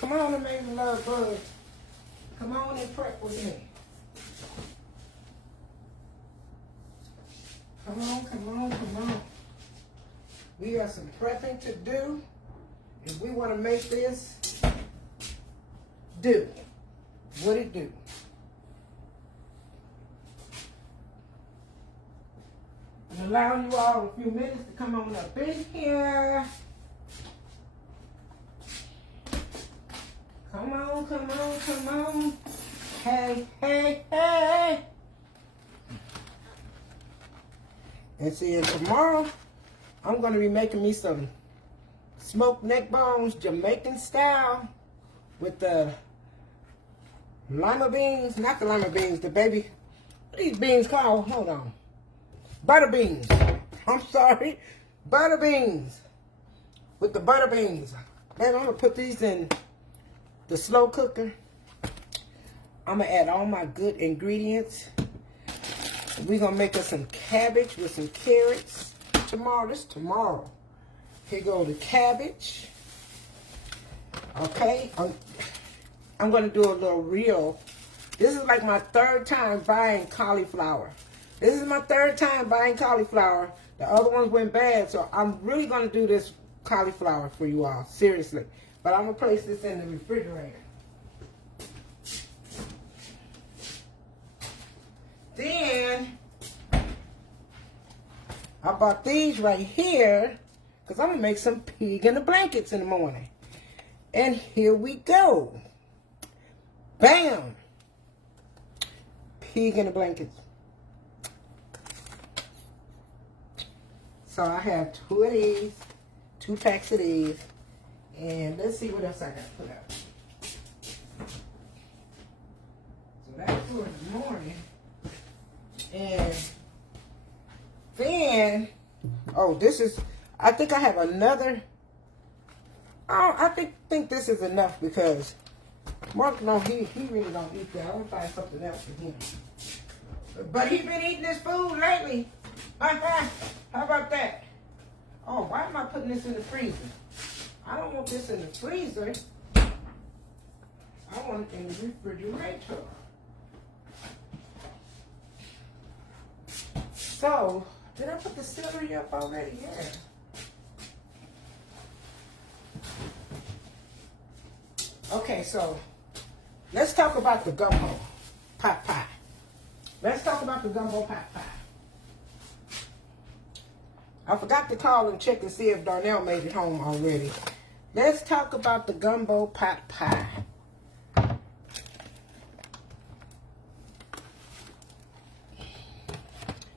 Come on, amazing Luv Bug. Come on and prep with me. Come on, come on, come on. We got some prepping to do. If we want to make this do what it do. I'm allowing you all a few minutes to come on up in here. Come on, come on, come on. Hey, hey, hey. And see, and tomorrow, I'm going to be making me some smoked neck bones, Jamaican style, with the lima beans, not the lima beans, the baby, what are these beans called? Hold on. Butter beans. I'm sorry. Butter beans. With the butter beans. Baby, I'm going to put these in the slow cooker. I'm going to add all my good ingredients. We're going to make us some cabbage with some carrots tomorrow. This is tomorrow. Here go the cabbage. Okay. I'm going to do a little reel. This is like my third time buying cauliflower. This is my third time buying cauliflower. The other ones went bad, so I'm really going to do this cauliflower for you all. Seriously. But I'm going to place this in the refrigerator. Then, I bought these right here because I'm going to make some pig in the blankets in the morning. And here we go. Bam! Pig in the blankets. So I have 2 of these, 2 packs of these. And let's see what else I got to put out. So that's for the morning. And then, oh, this is, I think I have another, oh, I think this is enough because Mark, no, he really don't eat that. I'm going to find something else for him. But he been eating this food lately. How about that? Oh, why am I putting this in the freezer? I don't want this in the freezer. I want it in the refrigerator. So, did I put the celery up already? Yeah. Okay, so let's talk about the gumbo pot pie. Let's talk about the gumbo pot pie. I forgot to call and check and see if Darnell made it home already. Let's talk about the gumbo pot pie.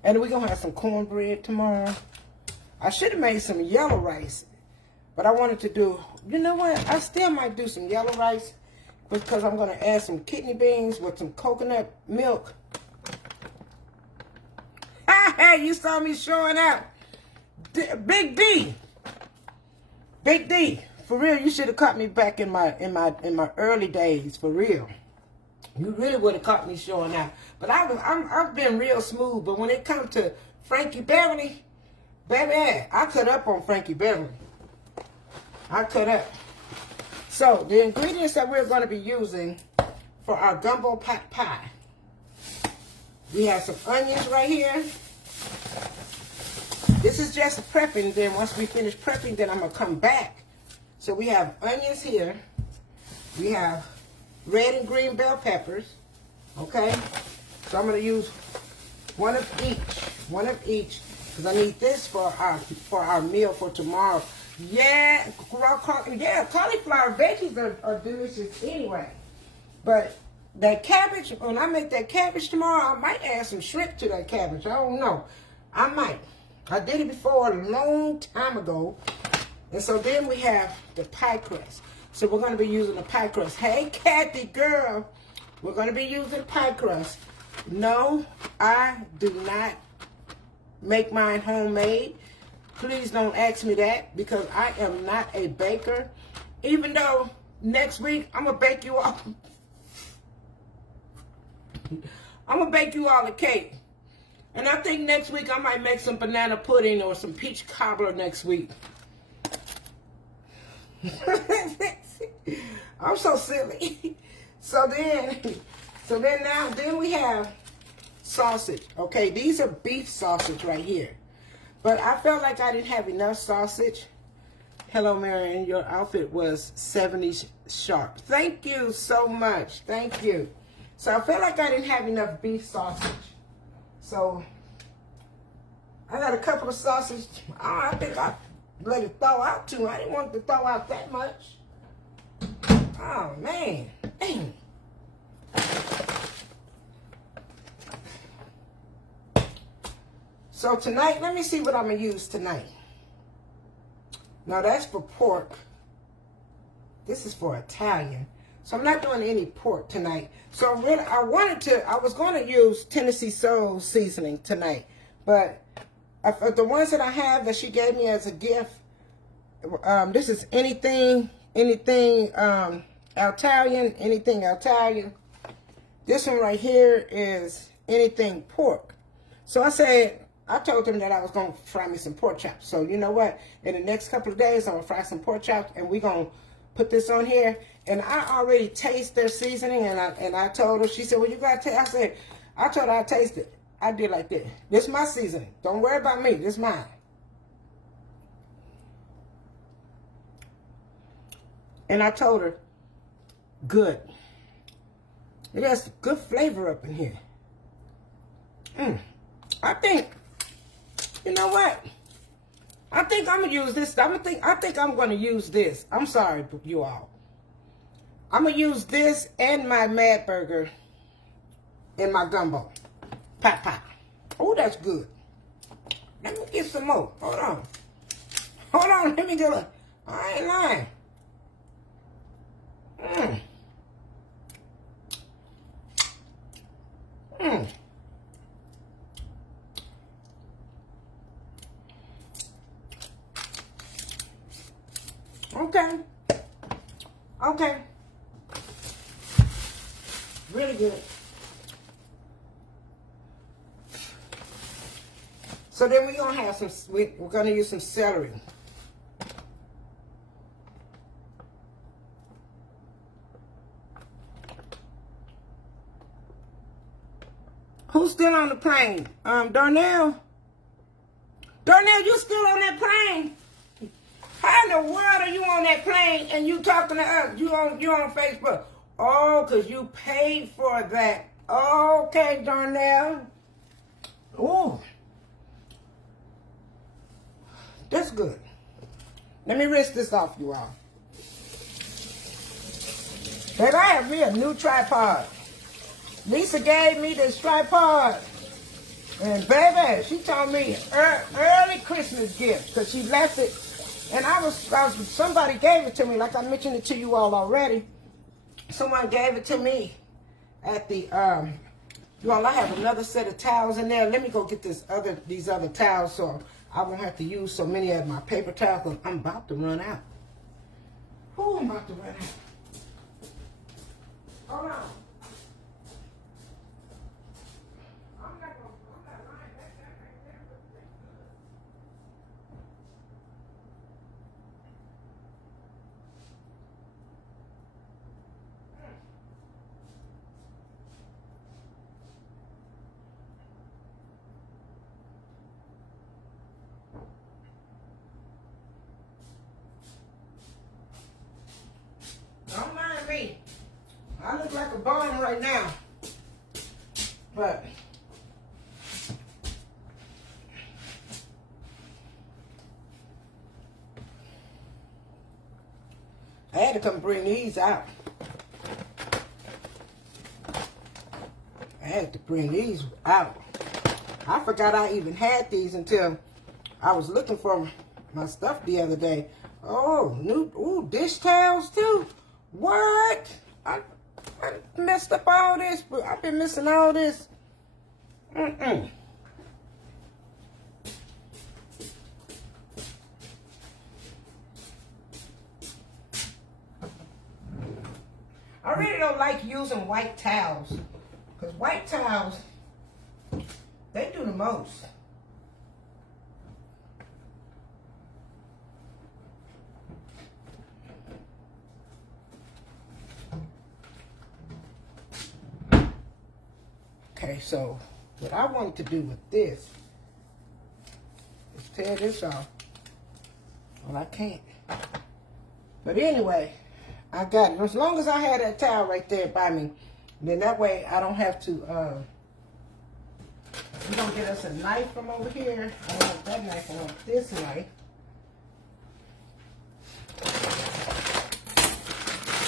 And we're going to have some cornbread tomorrow. I should have made some yellow rice. But I wanted to do, you know what? I still might do some yellow rice. Because I'm going to add some kidney beans with some coconut milk. Hey, you saw me showing out. Big D. Big D. For real, you should have caught me back in my early days. For real. You really would have caught me showing out. But I've been real smooth. But when it comes to Frankie Beverly, baby, I cut up on Frankie Beverly. I cut up. So, the ingredients that we're going to be using for our gumbo pot pie. We have some onions right here. This is just prepping. Then once we finish prepping, then I'm going to come back. So, we have onions here. We have red and green bell peppers. Okay? So, I'm going to use one of each. One of each. Because I need this for our meal for tomorrow. Yeah, cauliflower veggies are delicious anyway. But that cabbage, when I make that cabbage tomorrow, I might add some shrimp to that cabbage. I don't know. I might. I did it before a long time ago. And so then we have the pie crust. So we're going to be using the pie crust. Hey, Kathy, girl, we're going to be using pie crust. No, I do not make mine homemade. Please don't ask me that because I am not a baker. Even though next week I'm going to bake you all. I'm going to bake you all a cake. And I think next week I might make some banana pudding or some peach cobbler next week. I'm so silly. So then we have sausage. Okay, these are beef sausage right here. But I felt like I didn't have enough sausage. Hello, Marion. Your outfit was 70s sharp. Thank you so much. Thank you. So I felt like I didn't have enough beef sausage. So I got a couple of sausage. I think I let it thaw out too. I didn't want it to thaw out that much. Oh, man. Dang. So tonight, let me see what I'm going to use tonight. Now, that's for pork. This is for Italian. So I'm not doing any pork tonight. So really, I was going to use Tennessee Soul seasoning tonight. But the ones that I have that she gave me as a gift, this is anything Italian. This one right here is anything pork. So I told them that I was going to fry me some pork chops. So you know what? In the next couple of days, I'm going to fry some pork chops, and we're going to put this on here. And I already taste their seasoning, and I told her. She said, well, you got to taste. I told her I tasted. I did like that. This is my seasoning. Don't worry about me. This is mine. And I told her, good. It has good flavor up in here. I think, you know what? I think I'm going to use this. I think I'm going to use this. I'm sorry, you all. I'm going to use this and my Mad Burger in my gumbo. Pop, pop. Oh, that's good. Let me get some more. Hold on. Hold on. Let me get a... I ain't lying. Okay. Okay. Really good. So then we're gonna have we're gonna use some celery. Who's still on the plane? Darnell? Darnell, you still on that plane? How in the world are you on that plane and you talking to us? You on Facebook? Oh, because you paid for that. Okay, Darnell. Ooh. That's good. Let me rinse this off, you all. Babe, I have me a new tripod. Lisa gave me this tripod. And baby, she told me early Christmas gift because she left it. And somebody gave it to me, like I mentioned it to you all already. Someone gave it to me at the, you all, I have another set of towels in there. Let me go get these other towels so I won't have to use so many of my paper towels because I'm about to run out. Ooh, I'm about to run out. Hold on. Don't mind me. I look like a bum right now. But I had to come bring these out. I had to bring these out. I forgot I even had these until I was looking for my stuff the other day. Oh, new dish towels too. What? I messed up all this, but I've been missing all this. I really don't like using white towels. Because white towels, they do the most. anyway, so what I wanted to do with this is tear this off. Well, I can't. But anyway, I got it. As long as I had that towel right there by me, then that way I don't have to, we're going to get us a knife from over here. I don't want that knife, I want this knife.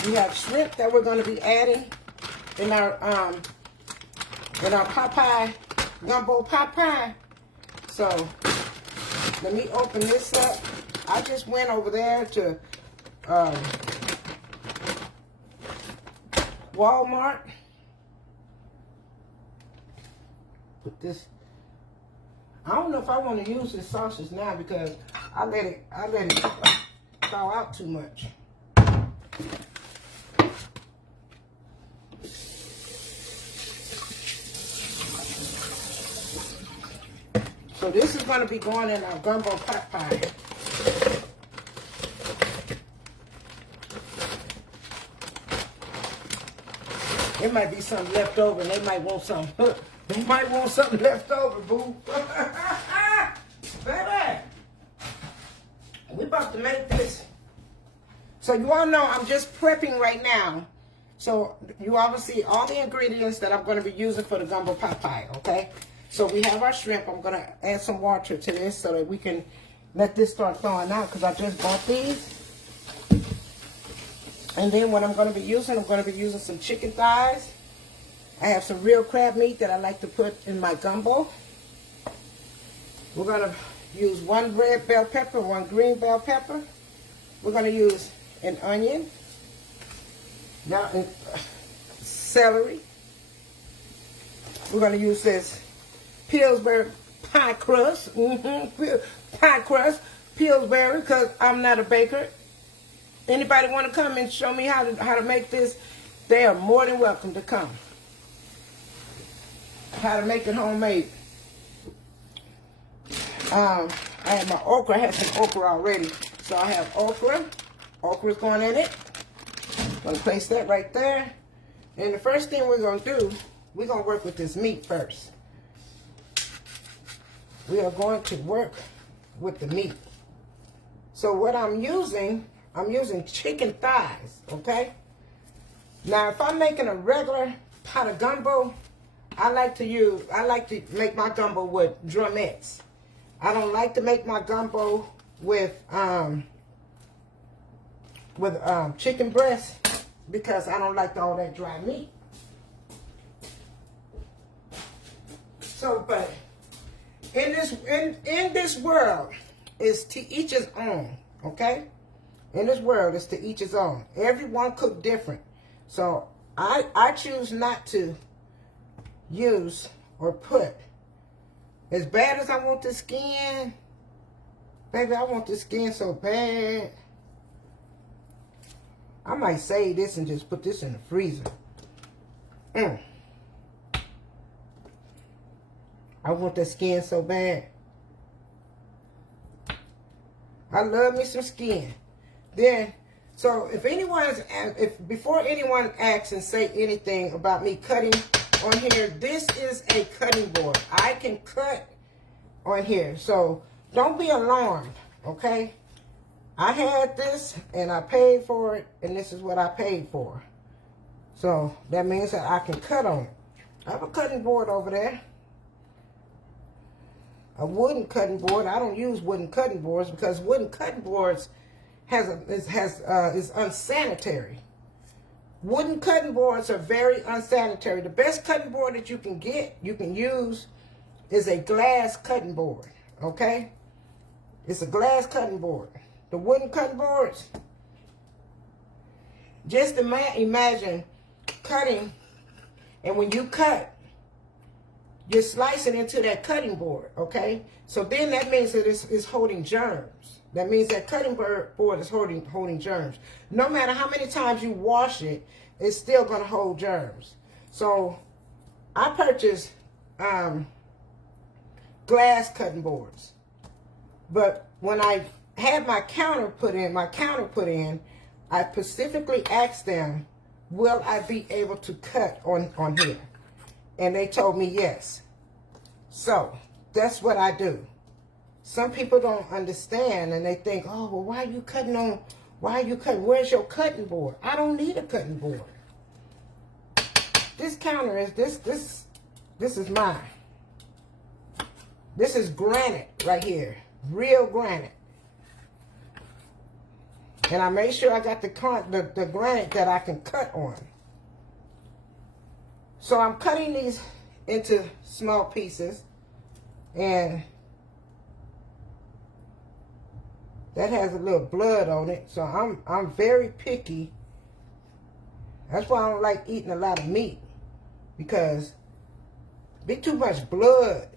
We have shrimp that we're going to be adding in our pot pie, gumbo pot pie. So, let me open this up. I just went over there to Walmart. Put this. I don't know if I want to use this sausage now because I let it thaw out too much. So this is going to be going in our gumbo pot pie. It might be something left over, and they might want some. They might want something left over, boo. Baby, we about to make this. So you all know I'm just prepping right now. So you all will see all the ingredients that I'm going to be using for the gumbo pot pie, okay? So we have our shrimp. I'm going to add some water to this so that we can let this start thawing out because I just bought these. And then what I'm going to be using some chicken thighs. I have some real crab meat that I like to put in my gumbo. We're going to use 1 red bell pepper, 1 green bell pepper. We're going to use an onion, now celery. We're going to use this Pillsbury pie crust, pie crust, Pillsbury, because I'm not a baker. Anybody want to come and show me how to make this? They are more than welcome to come. How to make it homemade. I have my okra. I have some okra already. So I have okra. Okra's going in it. I'm going to place that right there. And the first thing we're going to do, we're going to work with this meat first. We are going to work with the meat. So what I'm using chicken thighs, okay? Now, if I'm making a regular pot of gumbo, I like to make my gumbo with drumettes. I don't like to make my gumbo with chicken breast because I don't like all that dry meat. So, but in this world, it's to each his own, okay? In this world, it's to each his own. Everyone cook different. So I choose not to use or put. As bad as I want the skin, baby, I want the skin so bad. I might save this and just put this in the freezer. I want the skin so bad. I love me some skin. Then, so before anyone asks and say anything about me cutting on here, this is a cutting board. I can cut on here. So don't be alarmed, okay? I had this and I paid for it, and this is what I paid for. So that means that I can cut on it. I have a cutting board over there. A wooden cutting board. I don't use wooden cutting boards because wooden cutting boards is unsanitary. Wooden cutting boards are very unsanitary. The best cutting board that you can use is a glass cutting board, okay? It's a glass cutting board. The wooden cutting boards, just imagine cutting, and when you cut, you're slicing into that cutting board, okay? So then that means that it's holding germs. That means that cutting board is holding germs. No matter how many times you wash it, it's still going to hold germs. So I purchased glass cutting boards. But when I had my counter put in, I specifically asked them, will I be able to cut on here? And they told me yes. So that's what I do. Some people don't understand and they think, oh, well, why are you cutting on? Why are you cutting? Where's your cutting board? I don't need a cutting board. This counter is this is mine. This is granite right here. Real granite. And I made sure I got the granite that I can cut on. So I'm cutting these into small pieces. And that has a little blood on it. So I'm very picky. That's why I don't like eating a lot of meat. Because be too much blood.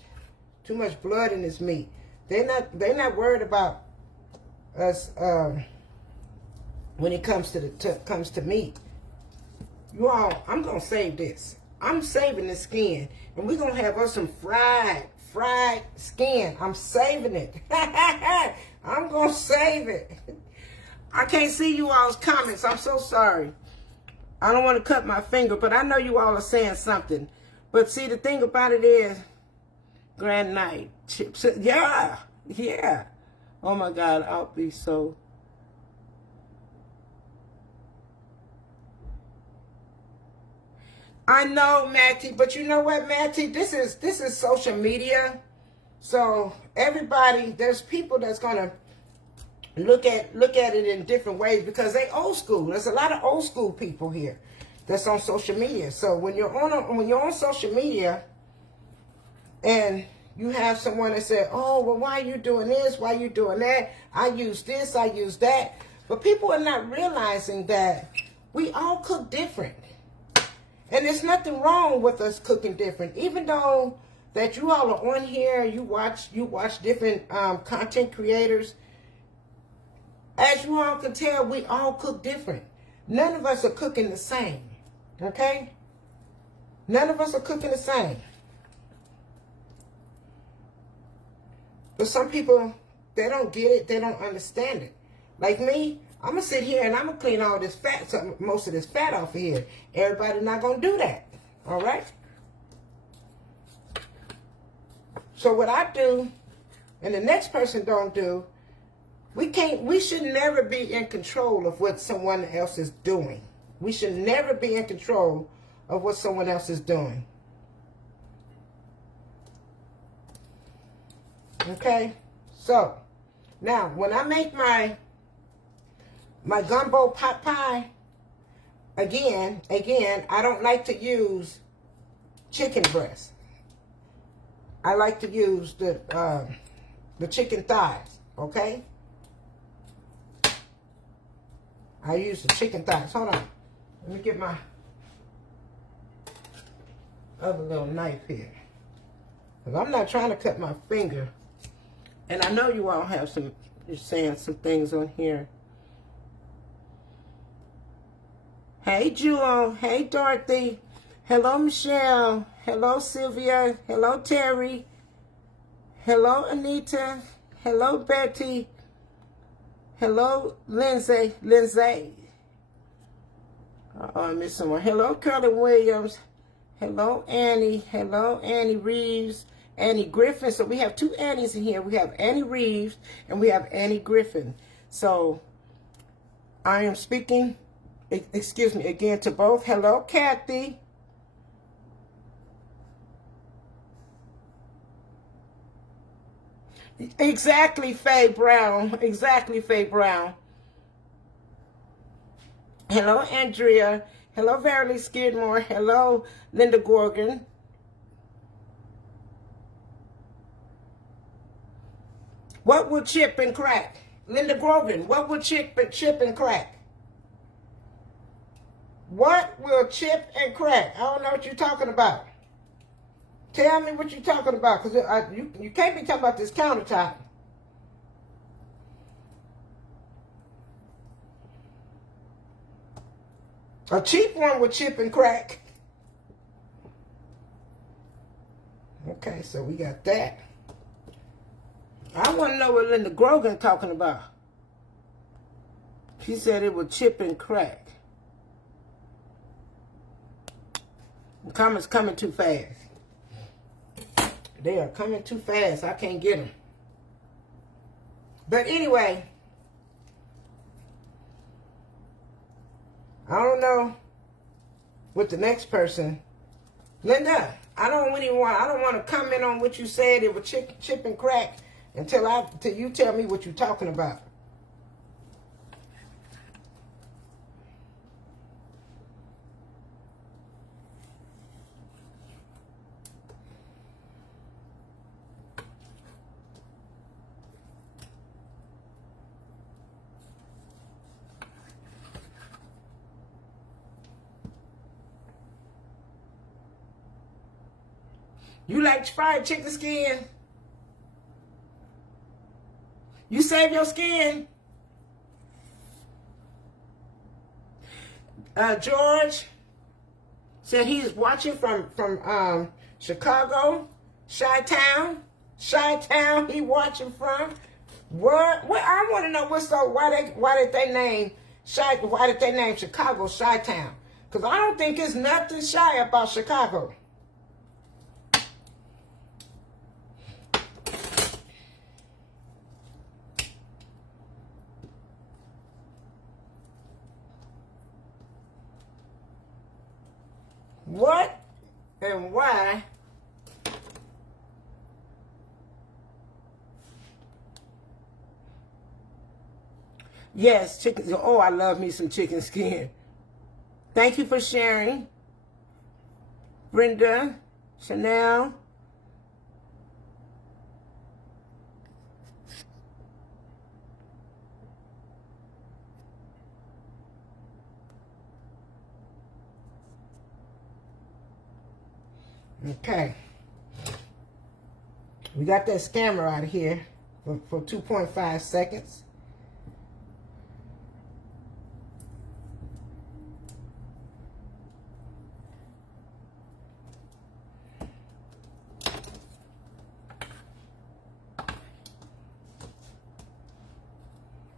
Too much blood in this meat. They're not worried about us when it comes to meat. You all, I'm gonna save this. I'm saving the skin, and we're gonna have us some fried skin. I'm saving it. I'm gonna save it. I can't see you all's comments. I'm so sorry. I don't want to cut my finger, but I know you all are saying something. But see, the thing about it is, Grand Night chips. Yeah. Oh my God, I'll be so. I know, Matty, but you know what, Matty? This is social media. So everybody, there's people that's gonna look at it in different ways because they old school. There's a lot of old school people here that's on social media. So when you're on social media and you have someone that said, oh, well, why are you doing this? Why are you doing that? I use this, I use that. But people are not realizing that we all cook different. And there's nothing wrong with us cooking different. Even though that you all are on here, you watch different content creators. As you all can tell, we all cook different. None of us are cooking the same. Okay? None of us are cooking the same. But some people, they don't get it. They don't understand it. Like me, I'm going to sit here and I'm going to clean all this fat, most of this fat off of here. Everybody not going to do that. All right? So what I do, and the next person don't do, we should never be in control of what someone else is doing. We should never be in control of what someone else is doing. Okay? So, now, when I make my gumbo pot pie, again, I don't like to use chicken breast. I like to use the chicken thighs, okay? I use the chicken thighs. Hold on. Let me get my other little knife here. Because I'm not trying to cut my finger. And I know you all have you're saying some things on here. Hey, Jewel. Hey, Dorothy. Hello, Michelle. Hello, Sylvia. Hello, Terry. Hello, Anita. Hello, Betty. Hello, Lindsay. Oh, I missed someone. Hello, Curly Williams. Hello, Annie. Hello, Annie Reeves. Annie Griffin. So we have two Annies in here. We have Annie Reeves and we have Annie Griffin. So I am speaking, excuse me, again to both. Hello, Kathy. Exactly, Faye Brown. Exactly, Faye Brown. Hello, Andrea. Hello, Verily Skidmore. Hello, Linda Gorgon. What will chip and crack? Linda Gorgon, what will chip and crack? What will chip and crack? I don't know what you're talking about. Tell me what you're talking about, because you can't be talking about this countertop. A cheap one with chip and crack. Okay, so we got that. I want to know what Linda Grogan talking about. She said it would chip and crack. comments coming too fast. They are coming too fast. I can't get them. But anyway, I don't know with the next person. Linda, I don't want to comment on what you said. It was chip and crack until you tell me what you're talking about. You like fried chicken skin? You save your skin? George said he's watching from Chicago, Chi-Town. Chi-Town he watching from. What? I want to know why did they name Chicago Chi-Town? Because I don't think there's nothing shy about Chicago. What and why yes, chicken. Oh, I love me some chicken skin. Thank you for sharing. Brenda, Chanel. Okay. We got that scammer out of here for 2.5 seconds.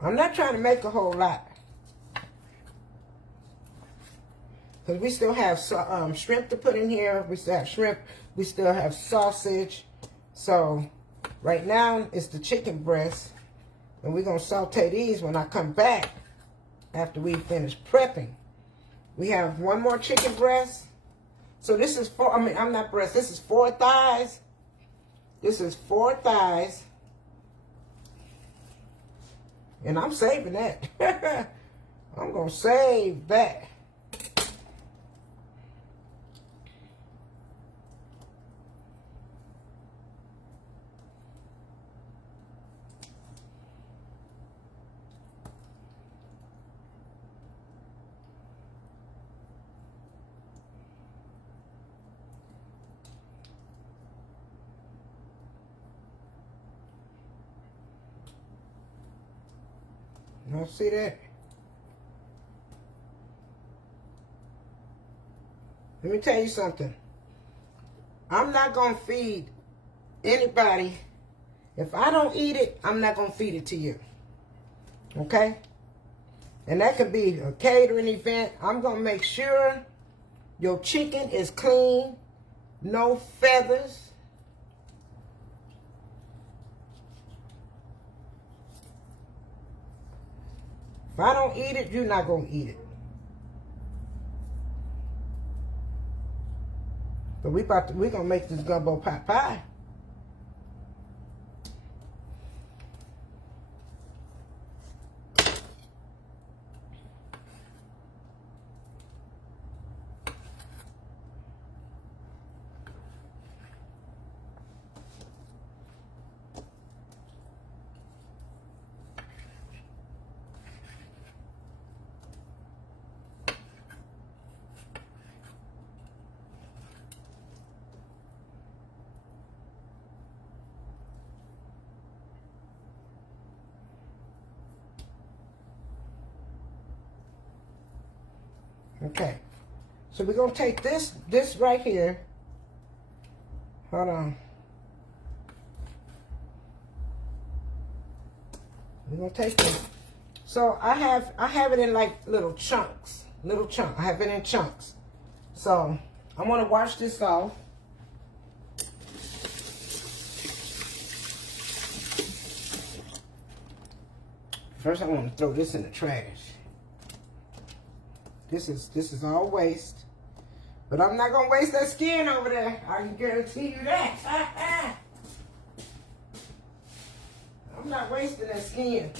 I'm not trying to make a whole lot. Because we still have shrimp to put in here. We still have shrimp. We still have sausage. So right now it's the chicken breast. And we're going to saute these when I come back after we finish prepping. We have one more chicken breast. So this is this is 4 thighs. This is 4 thighs. And I'm saving that. I'm going to save that. You see that? Let me tell you something. I'm not going to feed anybody. If I don't eat it, I'm not going to feed it to you. Okay? And that could be a catering event. I'm going to make sure your chicken is clean, no feathers. If I don't eat it, you're not going to eat it. But we're going to make this gumbo pot pie. Okay, so we're going to take this right here. Hold on. We're going to take it. So I have it in like little chunks. I have it in chunks. So I want to wash this off. First, I want to throw this in the trash. This is all waste. But I'm not going to waste that skin over there. I can guarantee you that. I'm not wasting that skin.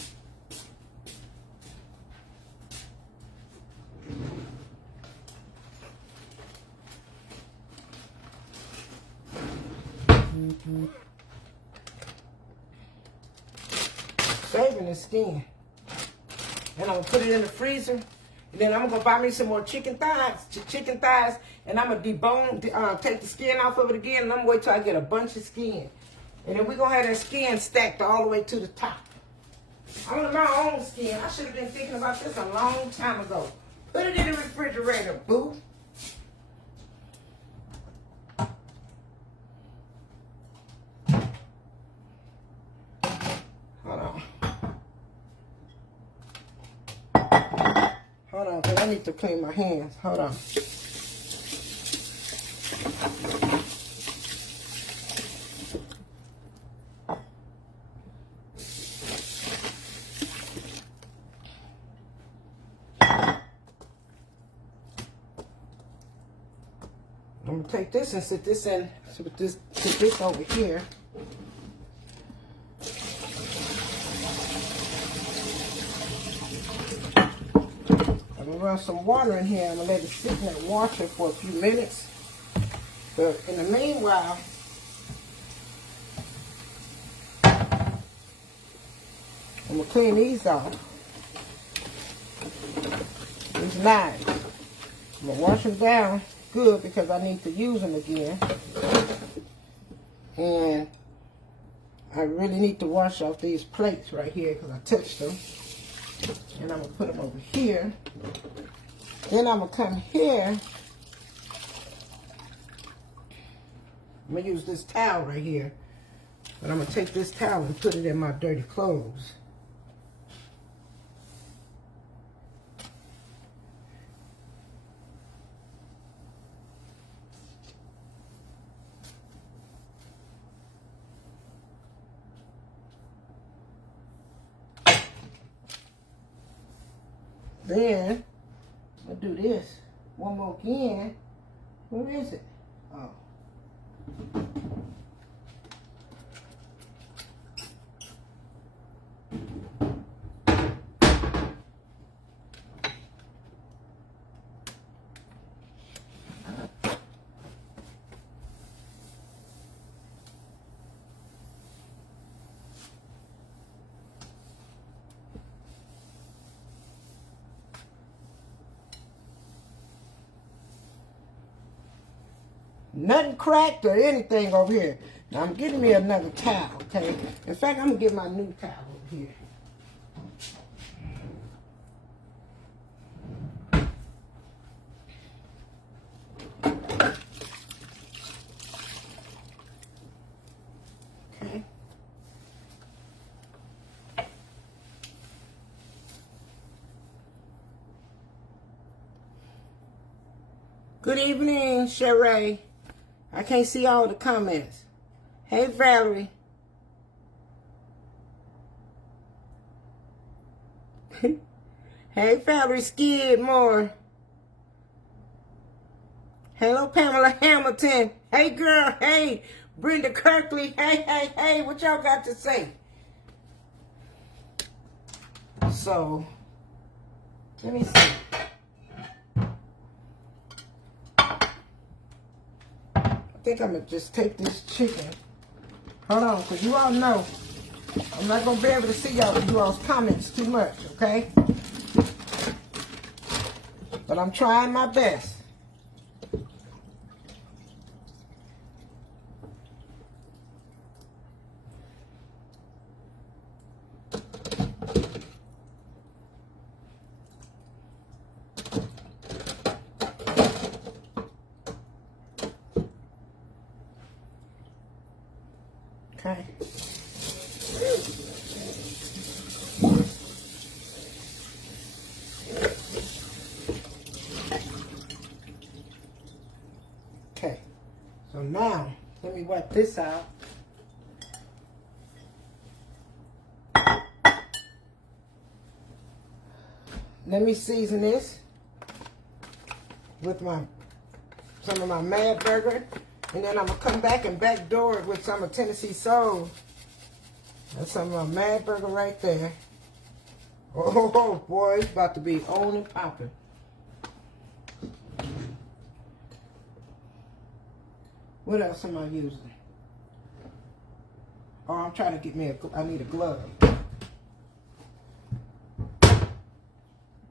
Saving the skin. And I'm going to put it in the freezer. And then I'm going to buy me some more chicken thighs. And I'm going to debone, take the skin off of it again. And I'm going to wait till I get a bunch of skin. And then we're going to have that skin stacked all the way to the top. I want my own skin. I should have been thinking about this a long time ago. Put it in the refrigerator, boo. Hold on. Hold on, because I need to clean my hands. Hold on. I'm going to take this and sit this put this over here. I'm going to run some water in here. I'm going to let it sit in that water for a few minutes. But in the meanwhile, I'm going to clean these off. These knives. I'm going to wash them down good because I need to use them again. And I really need to wash off these plates right here because I touched them. And I'm going to put them over here. Then I'm going to come here. I'm going to use this towel right here. But I'm going to take this towel and put it in my dirty clothes. Then, I'll do this one more again. Where is it? Oh. Nothing cracked or anything over here. Now I'm getting me another towel, okay? In fact, I'm gonna get my new towel over here. Okay. Good evening, Sheree. I can't see all the comments. Hey, Valerie. Hey, Valerie Skidmore. Hello, Pamela Hamilton. Hey, girl. Hey, Brenda Kirkley. Hey. What y'all got to say? So, let me see. I think I'm going to just take this chicken. Hold on, because you all know I'm not going to be able to see you all's comments too much, okay? But I'm trying my best. Okay. Okay, so now let me wipe this out. Let me season this with some of my Mad Burger, and then I'm gonna come back and backdoor it with some of Tennessee Soul. That's some of my Mad Burger right there. Oh boy, it's about to be on and popping. What else am I using? Oh, I'm trying to get me I need a glove.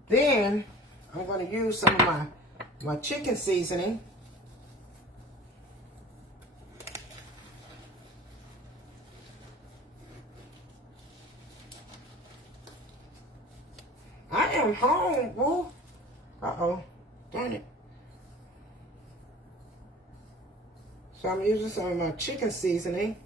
Then I'm going to use some of my chicken seasoning. I am home, boo. Uh-oh. Darn it. So I'm using some of my chicken seasoning.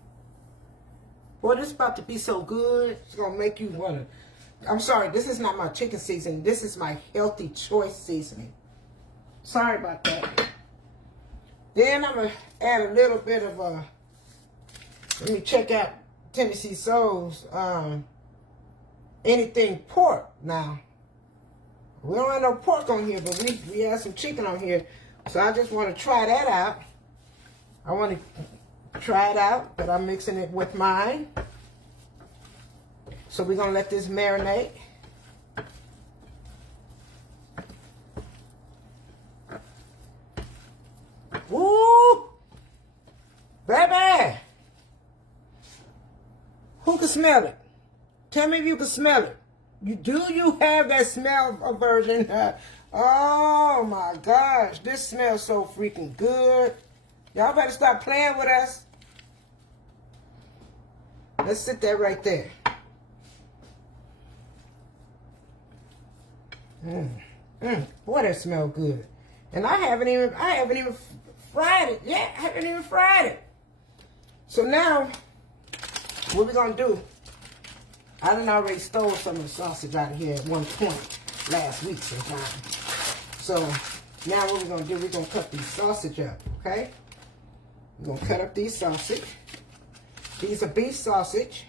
Boy, this is about to be so good. It's going to make you want to... I'm sorry, this is not my chicken seasoning. This is my healthy choice seasoning. Sorry about that. Then I'm going to add a little bit of let me check out Tennessee Soul's anything pork now. We don't have no pork on here, but we have some chicken on here. So I just want to try that out. I want to try it out, but I'm mixing it with mine. So we're going to let this marinate. Woo! Baby! Who can smell it? Tell me if you can smell it. Do you have that smell aversion? Oh my gosh, this smells so freaking good. Y'all better stop playing with us. Let's sit that right there. Boy, that smells good. And I haven't even fried it yet. I haven't even fried it. So now, what we're gonna do? I done already stole some of the sausage out of here at one point last week sometime. So now what we're gonna do? We're gonna cut these sausage up. Okay? We're gonna cut up these sausage. These are beef sausage.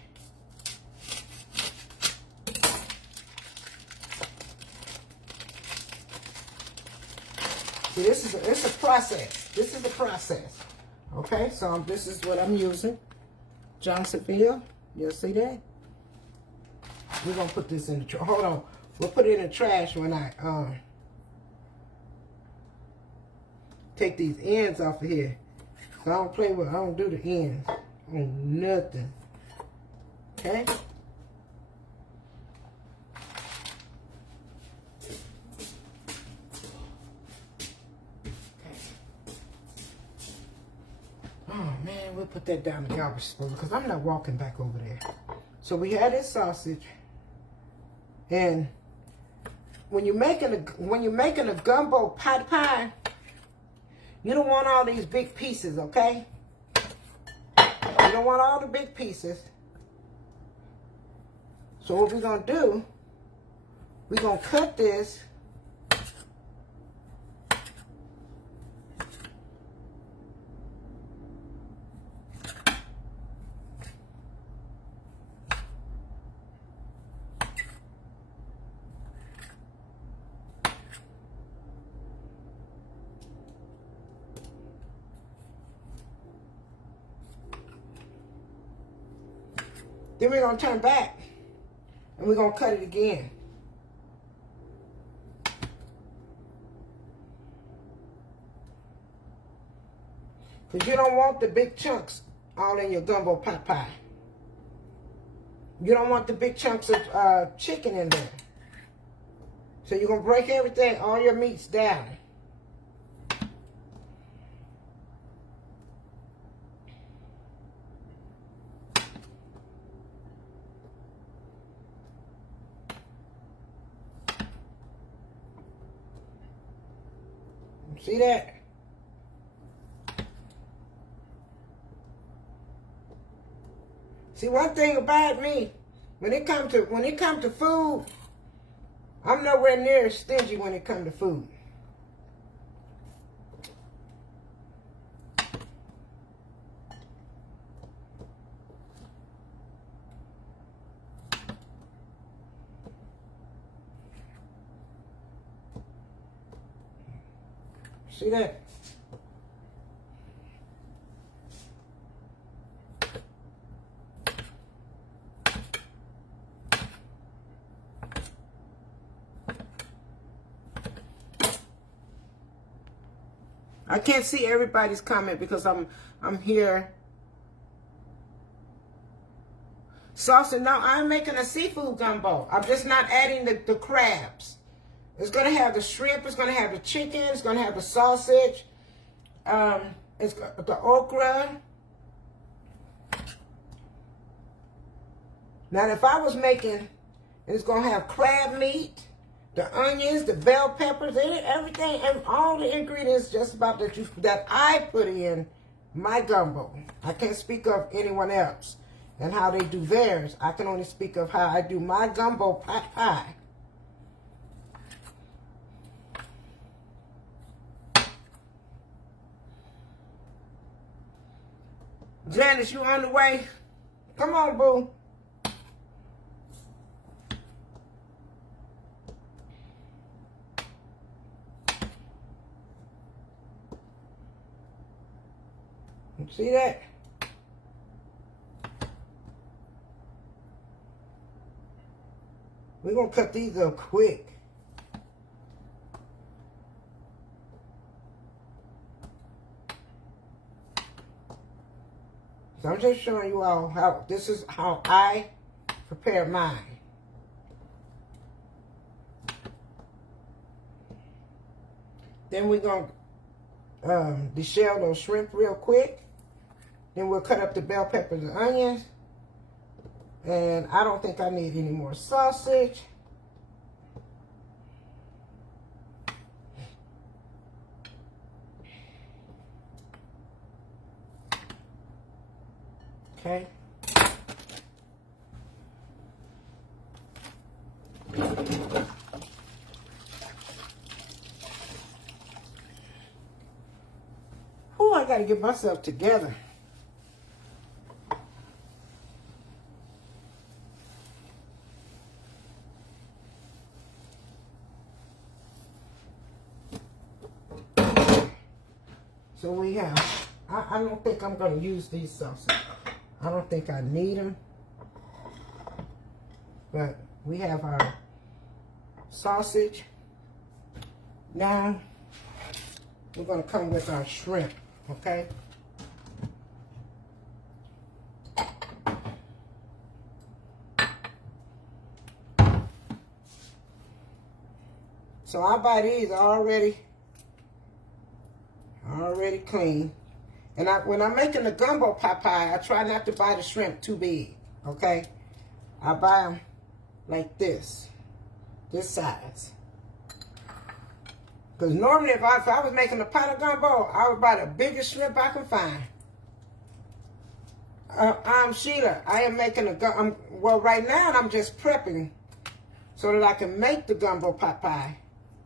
See, it's a process. This is a process. Okay, so this is what I'm using. Johnsonville. You'll see that? We're gonna put this in the trash. Hold on. We'll put it in the trash when I take these ends off of here. So I don't play with, I don't do the ends on nothing. Okay? Oh man, we'll put that down in the garbage disposal because I'm not walking back over there. So we had this sausage, and when you're making a gumbo pot pie, you don't want all these big pieces, okay? You don't want all the big pieces. So what we're gonna do, we're gonna cut this. Then we're going to turn back and we're going to cut it again. Because you don't want the big chunks all in your gumbo pot pie. You don't want the big chunks of chicken in there. So you're going to break everything, all your meats down. See that? See, one thing about me, when it comes to food, I'm nowhere near stingy when it comes to food. See that? I can't see everybody's comment because I'm here. Salsa, no, I'm making a seafood gumbo. I'm just not adding the crabs. It's going to have the shrimp. It's going to have the chicken. It's going to have the sausage. It's the okra. Now, if I was making, it's going to have crab meat, the onions, the bell peppers, everything, and all the ingredients just about that I put in my gumbo. I can't speak of anyone else and how they do theirs. I can only speak of how I do my gumbo pot pie. Janice, you on the way? Come on, boo. You see that? We're going to cut these up quick. So I'm just showing you all how, this is how I prepare mine. Then we're going to deshell those shrimp real quick. Then we'll cut up the bell peppers and onions. And I don't think I need any more sausage. Okay. Oh, I gotta get myself together. So we have, I don't think I'm gonna use these sauces. I don't think I need them. But we have our sausage. Now, we're going to come with our shrimp, okay? So I buy these already clean. And when I'm making the gumbo pot pie, I try not to buy the shrimp too big, okay? I buy them like this size. Because normally if I was making a pot of gumbo, I would buy the biggest shrimp I can find. I'm Sheila. I am making well, right now I'm just prepping so that I can make the gumbo pot pie.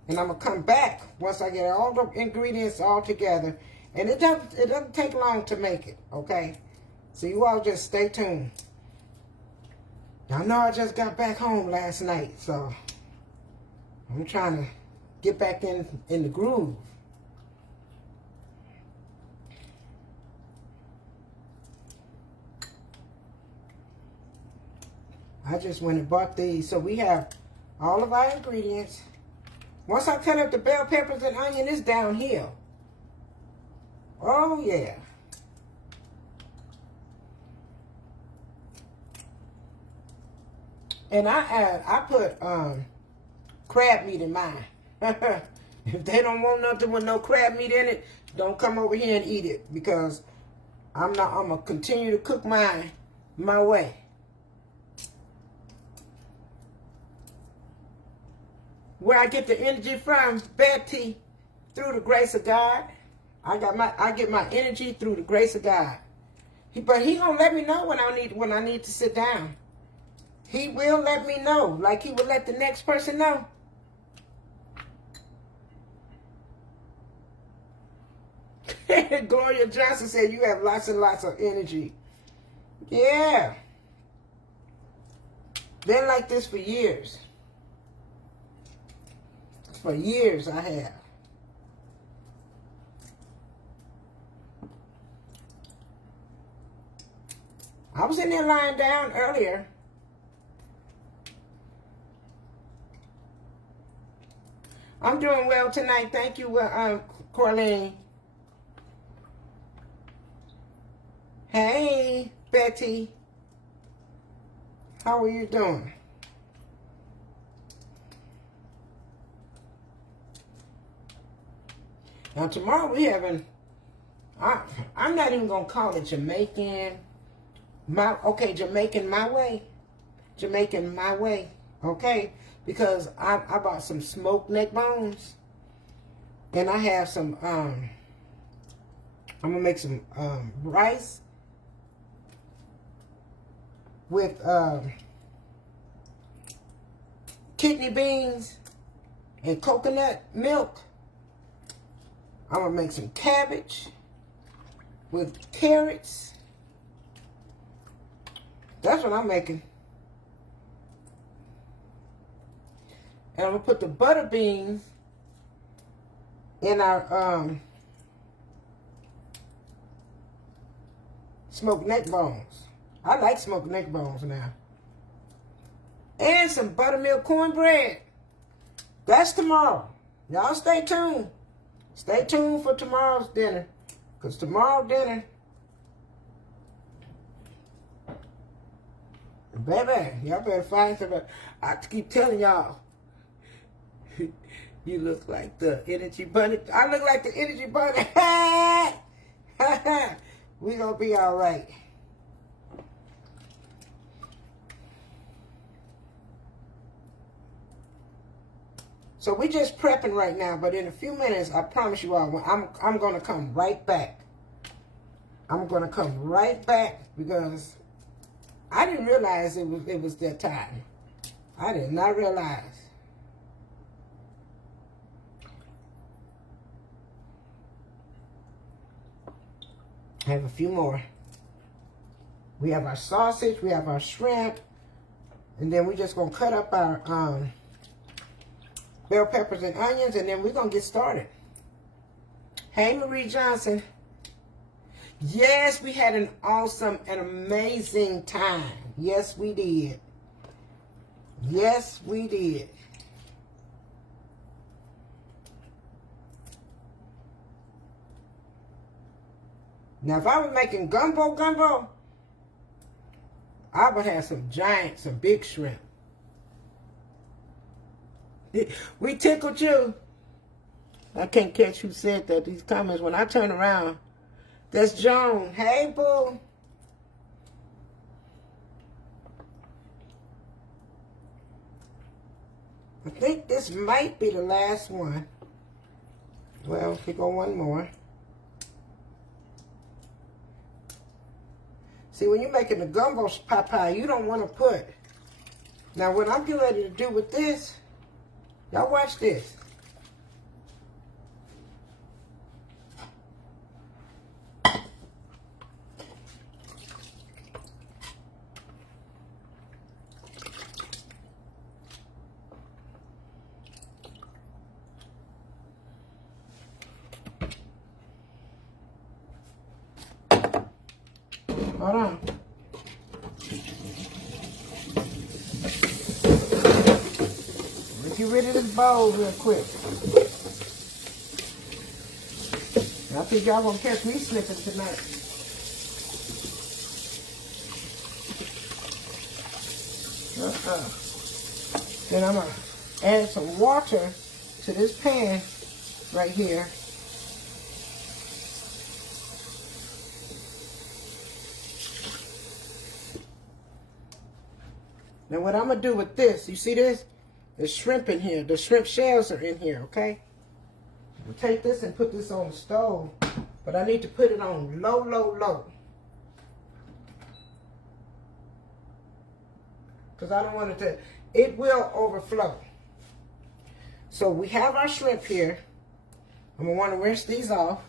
And I'm going to come back once I get all the ingredients all together. And it doesn't take long to make it, okay? So you all just stay tuned. Y'all know I just got back home last night, so I'm trying to get back in the groove. I just went and bought these. So we have all of our ingredients. Once I cut up the bell peppers and onion, it's downhill. Oh, yeah. And I put crab meat in mine. If they don't want nothing with no crab meat in it, don't come over here and eat it, because I'm going to continue to cook mine my way. Where I get the energy from, Betty, through the grace of God. I get my energy through the grace of God. But he gonna let me know when I need to sit down. He will let me know, like he will let the next person know. Gloria Johnson said you have lots and lots of energy. Yeah. Been like this for years. For years I have. I was in there lying down earlier. I'm doing well tonight. Thank you, Corleen. Hey, Betty. How are you doing? Now tomorrow we having, I'm not even going to call it Jamaican. Jamaican my way. Jamaican my way. Okay? Because I bought some smoked neck bones. And I have some, I'm going to make some rice with kidney beans and coconut milk. I'm going to make some cabbage with carrots. That's what I'm making. And I'm going to put the butter beans in our smoked neck bones. I like smoked neck bones now. And some buttermilk cornbread. That's tomorrow. Y'all stay tuned. Stay tuned for tomorrow's dinner. Because tomorrow's dinner, baby, y'all better find somebody. I keep telling y'all, you look like the energy bunny. I look like the energy bunny. We gonna be all right. So we just prepping right now, but in a few minutes, I promise you all, I'm gonna come right back. I'm gonna come right back because I didn't realize it was that time. I did not realize. I have a few more. We have our sausage, we have our shrimp, and then we're just gonna cut up our bell peppers and onions, and then we're gonna get started. Hey, Marie Johnson. Yes, we had an awesome and amazing time. Yes, we did. Yes, we did. Now, if I was making gumbo, I would have some big shrimp. We tickled you. I can't catch who said that. These comments, when I turn around, that's Joan. Hey, boo. I think this might be the last one. Well, we go one more. See, when you're making the gumbo pie, you don't want to put. Now, what I'm getting ready to do with this, y'all watch this. Hold on. Let's get rid of this bowl real quick. I think y'all gonna catch me slipping tonight. Then I'm gonna add some water to this pan right here. Now what I'm going to do with this, you see this? There's shrimp in here. The shrimp shells are in here, okay? We'll take this and put this on the stove. But I need to put it on low, low, low. Because I don't want it to, it will overflow. So we have our shrimp here. I'm going to want to rinse these off.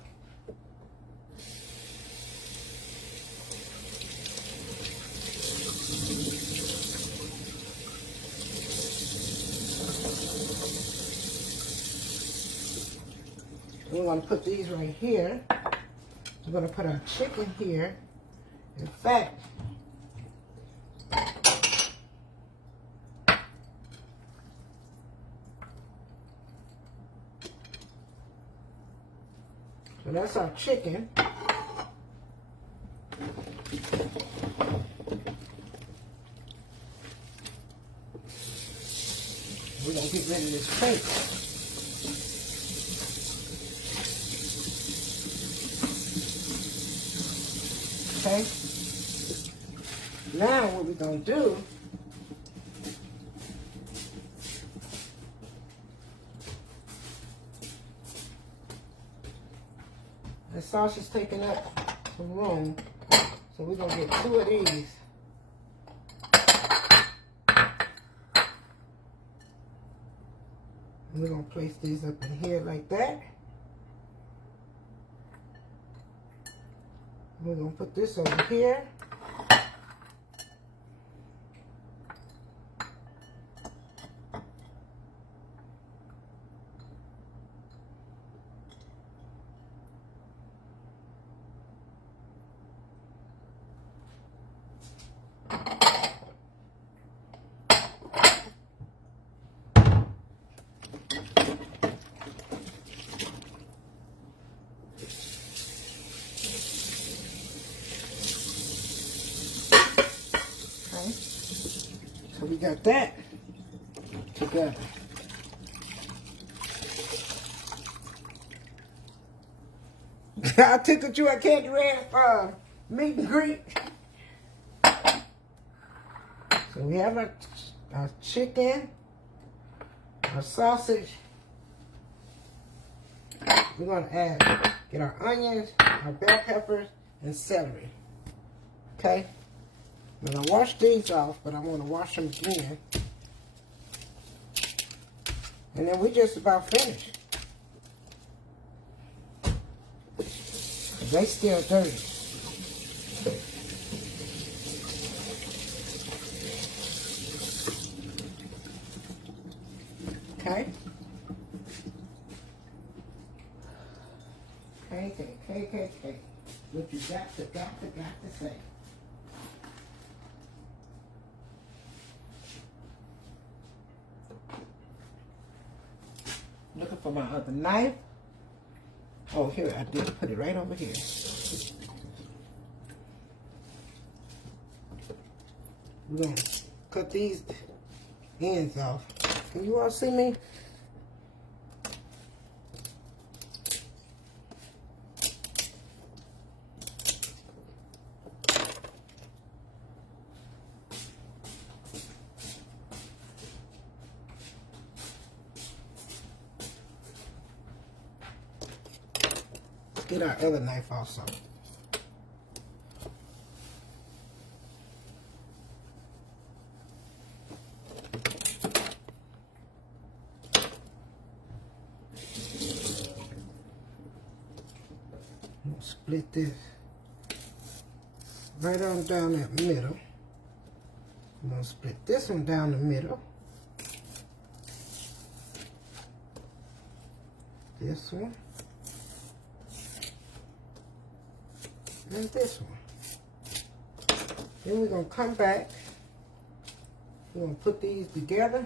We're going to put these right here. We're going to put our chicken here. In fact, So that's our chicken. We're going to get rid of this plate. Okay? Now what we're going to do, the sauce is taking up some room, so we're going to get 2 of these. And we're going to place these up in here like that. We're going to put this over here. So we got that together. I tickled you at Candy Red meet and greet. So we have our chicken, our sausage. We're going to get our onions, our bell peppers, and celery. Okay? I'm going to wash these off, but I'm going to wash them again. And then we just about finished. They still dirty. Okay? Okay. What you got to say. Looking for my other knife. Oh, here, I did put it right over here. We're going to cut these ends off. Can you all see me? Get our other knife also. We'll split this right on down that middle. I'm going to split this one down the middle. This one. And this one. Then we're going to come back. We're going to put these together.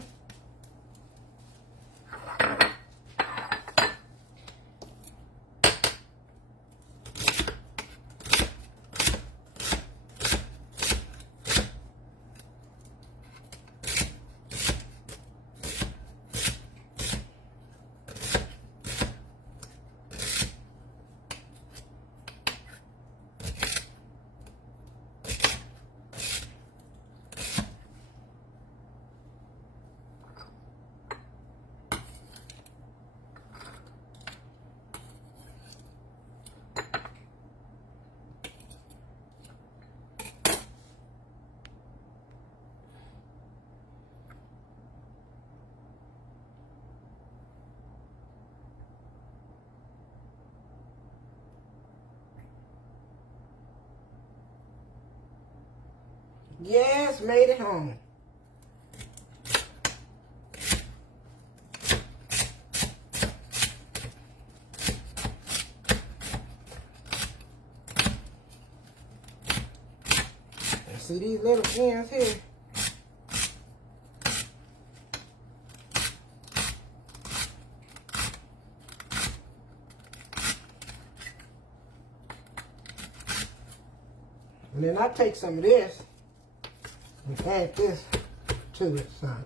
Yes, made it home. See these little ends here? And then I take some of this and add this to it, son.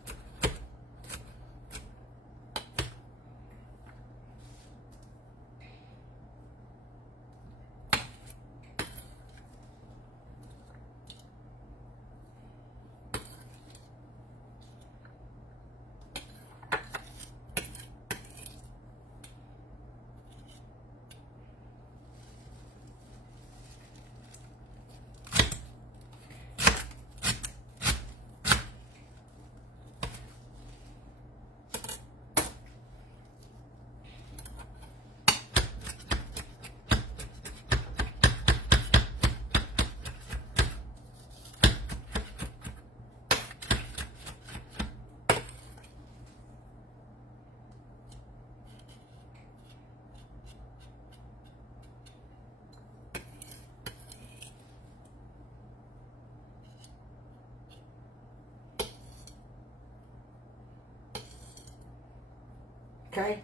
Okay,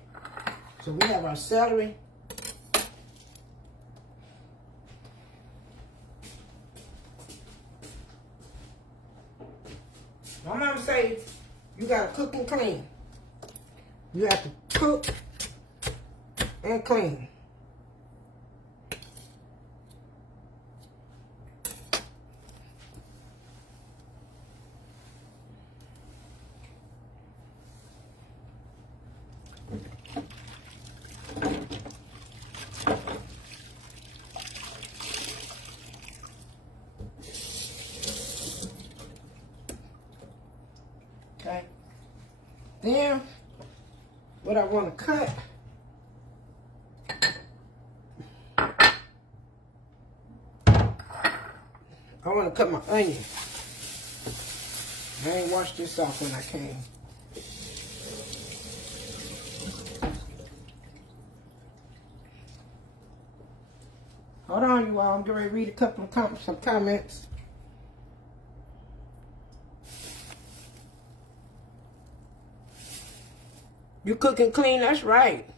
so we have our celery. My mama say you gotta cook and clean. You have to cook and clean. Okay. Then, what I want to cut, I want to cut my onion. I ain't washed this off when I came. Hold on, you all. I'm getting ready to read a couple of some comments. You cook and clean, that's right.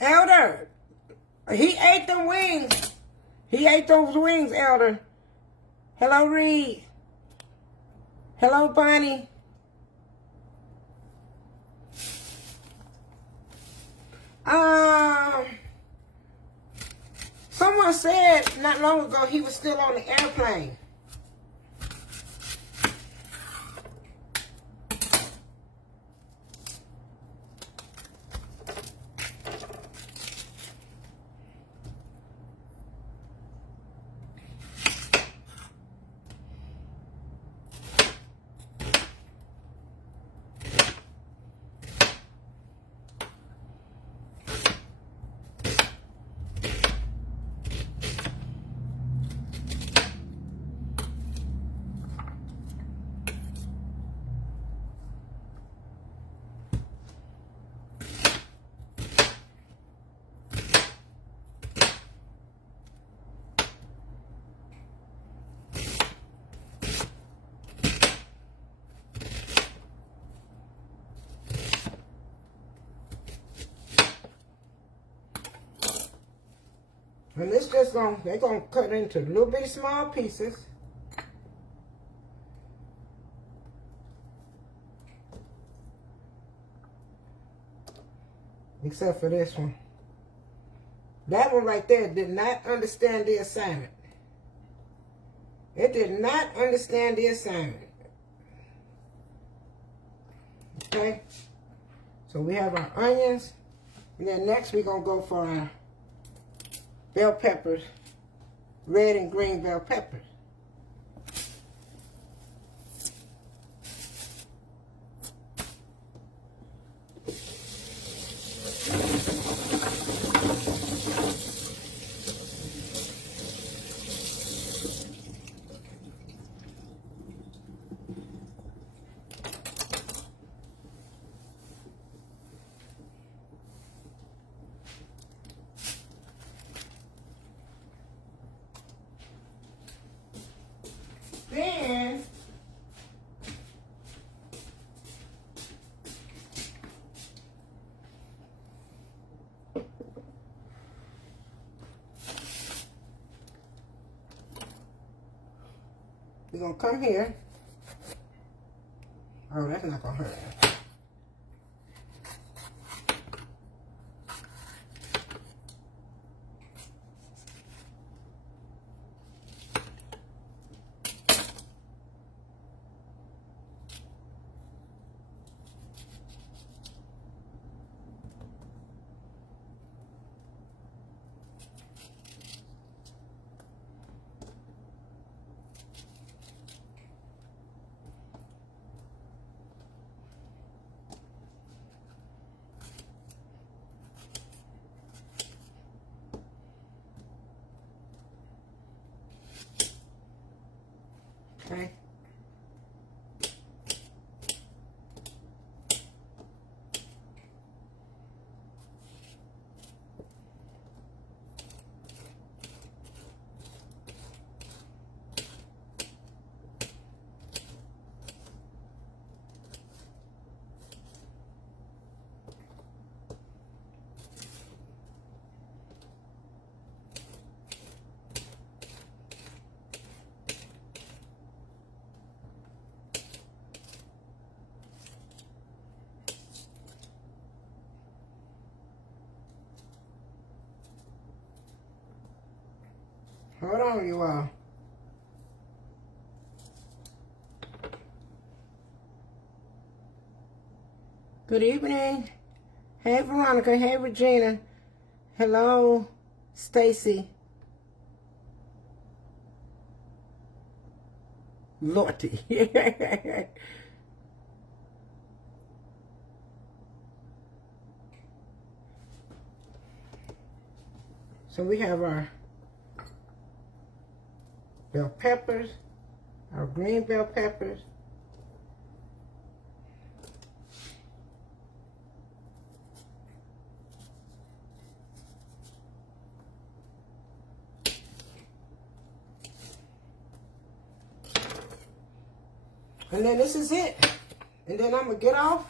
Elder, he ate the wings. He ate those wings, Elder. Hello, Reed. Hello, Bonnie. Someone said not long ago he was still on the airplane. And it's just they're gonna cut into little bitty small pieces. Except for this one. That one right there did not understand the assignment. It did not understand the assignment. Okay? So we have our onions. And then next we're gonna go for our bell peppers, red and green bell peppers. We're going to come here. Oh, that's not going to hurt. Okay. Hold on, you all. Good evening. Hey, Veronica. Hey, Regina. Hello, Stacy. Lordy. So we have our bell peppers, our green bell peppers. And then this is it. And then I'm going to get off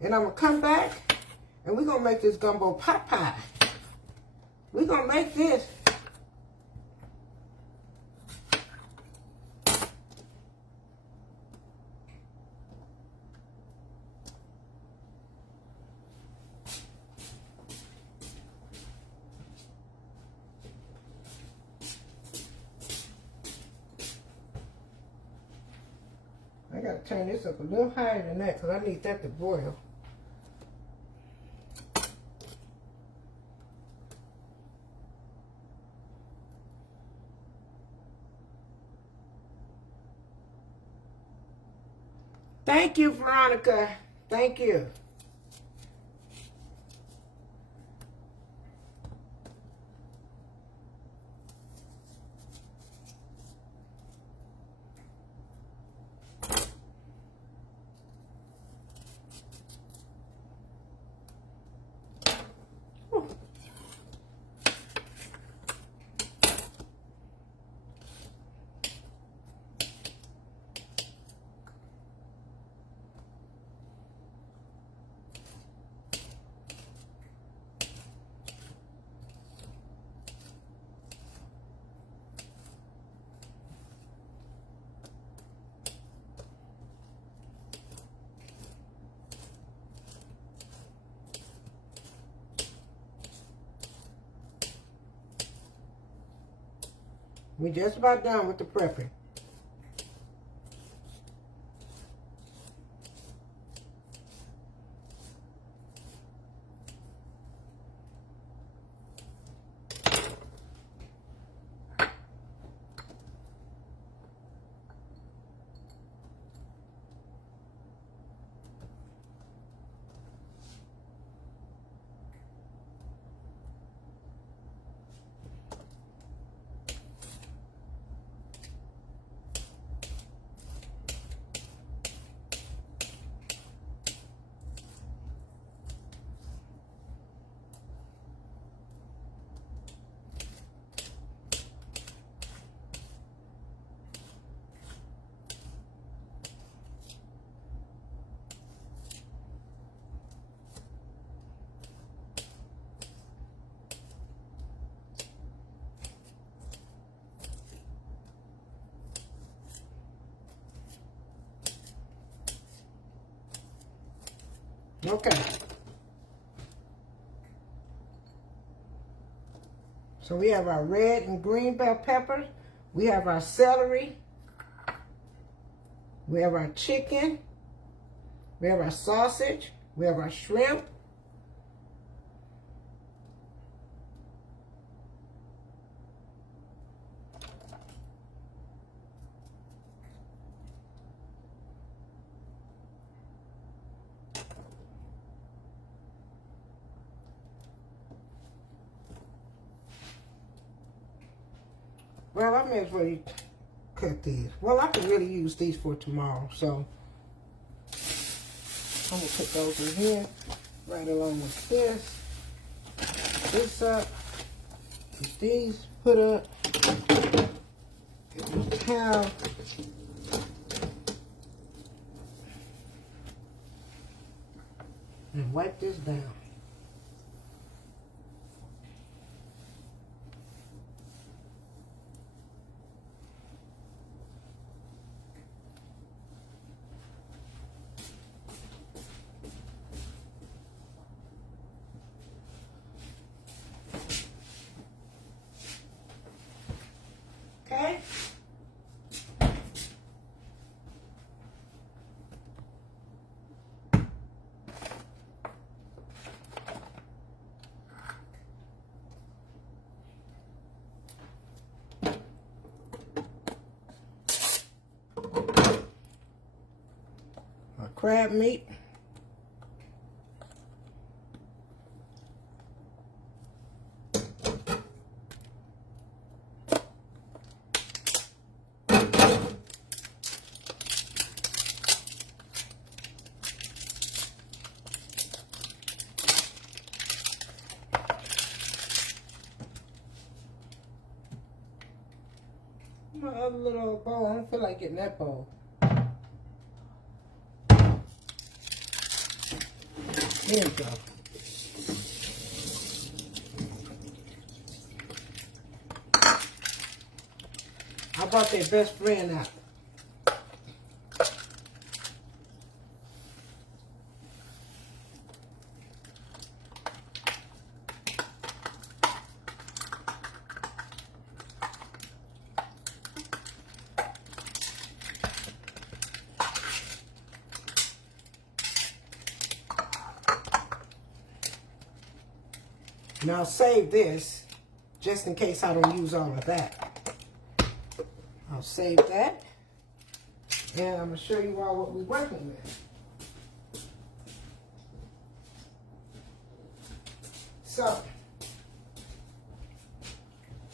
and I'm going to come back and we're going to make this gumbo pot pie. We're going to make this. I got to turn this up a little higher than that because I need that to boil. Thank you, Veronica. Thank you. We're just about done with the prepping. Okay. So we have our red and green bell peppers. We have our celery. We have our chicken. We have our sausage. We have our shrimp. Well, I may as well cut these. Well, I can really use these for tomorrow, so I'm gonna put those in here right along with this. This up. Get these put up. Get this towel. And wipe this down. Okay? Our crab meat. My other little bowl. I don't feel like getting that bowl. There we go. I brought their best friend out. Now save this, just in case I don't use all of that. I'll save that. And I'm going to show you all what we're working with. So,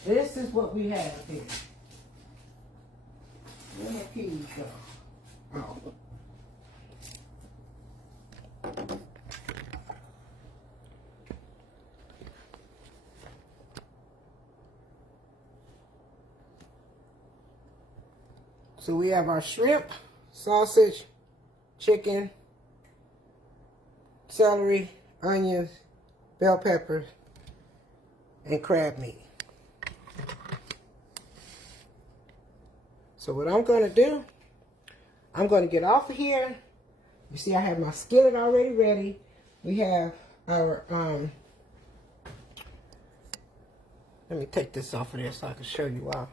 this is what we have here. Where my keys go? Oh. So we have our shrimp, sausage, chicken, celery, onions, bell peppers, and crab meat. So what I'm going to do, I'm going to get off of here. You see I have my skillet already ready. We have our, let me take this off of there so I can show you all.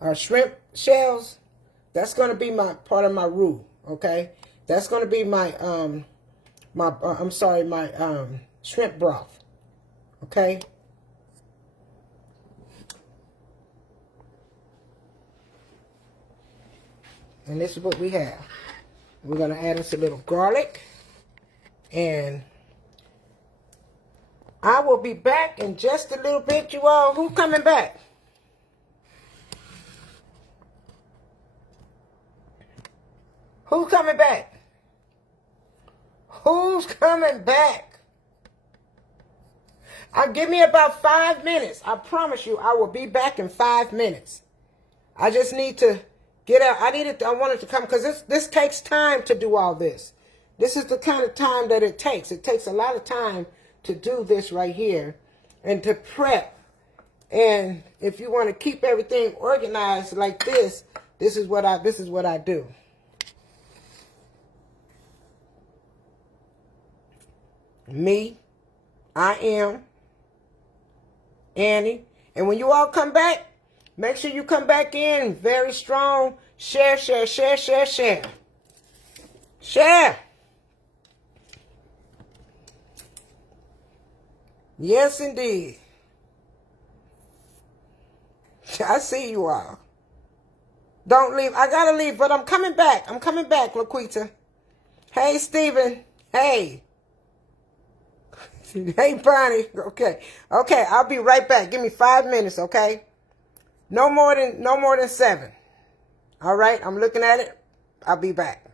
Our shrimp shells, that's going to be my part of my roux, okay? That's going to be my shrimp broth, okay? And this is what we have. We're going to add us a little garlic, and I will be back in just a little bit, you all. Who's coming back? Who's coming back? Who's coming back? Give me about 5 minutes. I promise you, I will be back in 5 minutes. I just need to get out. I wanted to come because this takes time to do all this. This is the kind of time that it takes. It takes a lot of time to do this right here and to prep. And if you want to keep everything organized like this, this is what I do. me, I am, Annie. And when you all come back, make sure you come back in very strong. Share, share, share, share, share. Share. Yes, indeed. I see you all. Don't leave. I gotta leave, but I'm coming back. I'm coming back, Laquita. Hey, Stephen. Hey. Hey, Bonnie. Okay. Okay, I'll be right back. Give me 5 minutes, okay? No more than 7. All right, I'm looking at it. I'll be back.